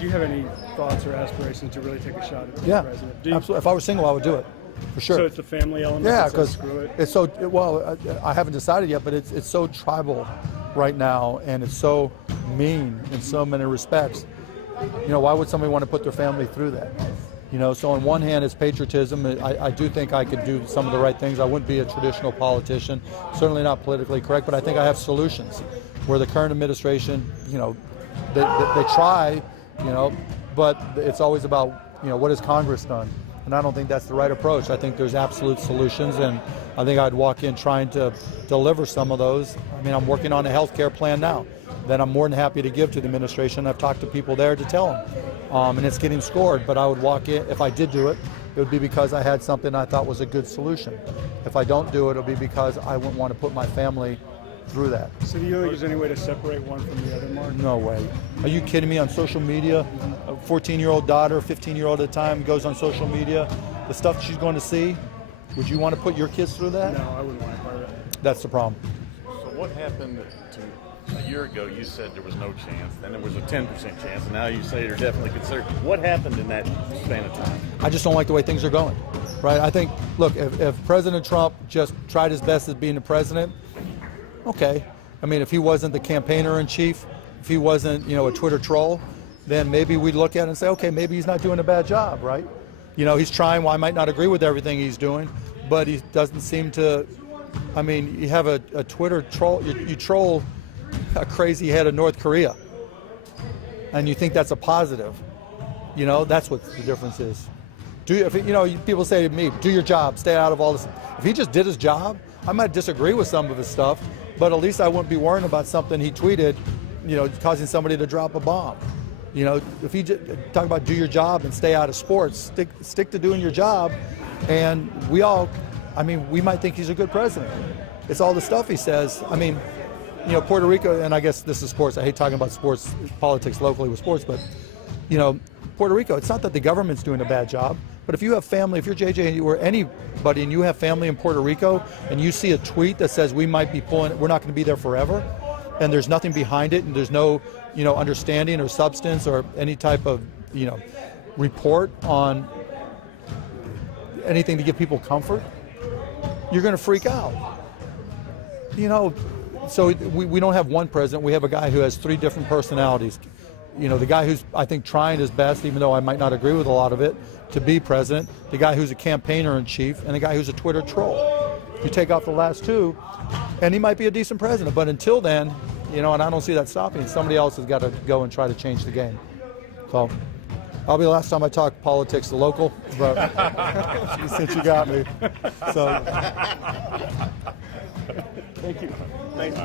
Do you have any thoughts or aspirations to really take a shot at the president? Absolutely. If I were single, I would do it, for sure. So it's the family element? Yeah, because it's so, well, I haven't decided yet, but it's so tribal right now, and it's so mean in so many respects. You know, why would somebody want to put their family through that? You know, so on one hand, it's patriotism. I do think I could do some of the right things. I wouldn't be a traditional politician, certainly not politically correct, but I think I have solutions where the current administration, you know, they try, you know, but it's always about, you know, what has Congress done? And I don't think that's the right approach. I think there's absolute solutions, and I think I'd walk in trying to deliver some of those. I mean, I'm working on a health care plan now that I'm more than happy to give to the administration. I've talked to people there to tell them. And it's getting scored, but I would walk in, if I did do it, it would be because I had something I thought was a good solution. If I don't do it, it'll be because I wouldn't want to put my family through that. So do you think there's any way to separate one from the other, Mark? No way. Are you kidding me? On social media, a 14-year-old daughter, 15-year-old at a time goes on social media, the stuff she's going to see, would you want to put your kids through that? No, I wouldn't want to part of that. That's the problem. So what happened to a year ago? You said there was no chance, then there was a 10% chance, and now you say you're definitely considered. What happened in that span of time? I just don't like the way things are going, right? I think, look, if President Trump just tried his best at being the president, okay. I mean, if he wasn't the campaigner-in-chief, if he wasn't, you know, a Twitter troll, then maybe we'd look at it and say, okay, maybe he's not doing a bad job, right? You know, he's trying. Well, I might not agree with everything he's doing, but he doesn't seem to. I mean, you have a Twitter troll, you troll a crazy head of North Korea, and you think that's a positive. You know, that's what the difference is. If you know, people say to me, do your job, stay out of all this. If he just did his job, I might disagree with some of his stuff, but at least I wouldn't be worrying about something he tweeted, you know, causing somebody to drop a bomb. You know, if he just talk about do your job and stay out of sports, stick to doing your job, and we all, I mean, we might think he's a good president. It's all the stuff he says. I mean, you know, Puerto Rico, and I guess this is sports. I hate talking about sports, politics locally with sports, but, you know, Puerto Rico, it's not that the government's doing a bad job, but if you have family, if you're JJ or anybody and you have family in Puerto Rico and you see a tweet that says we might be pulling, we're not going to be there forever, and there's nothing behind it and there's no, you know, understanding or substance or any type of, you know, report on anything to give people comfort, you're going to freak out. You know, so we don't have one president. We have a guy who has three different personalities. You know, the guy who's, I think, trying his best, even though I might not agree with a lot of it, to be president, the guy who's a campaigner-in-chief, and the guy who's a Twitter troll. You take off the last two, and he might be a decent president. But until then, you know, and I don't see that stopping, somebody else has got to go and try to change the game. So I'll be the last time I talk politics to local, but since you got me. So. Thank you. Thanks.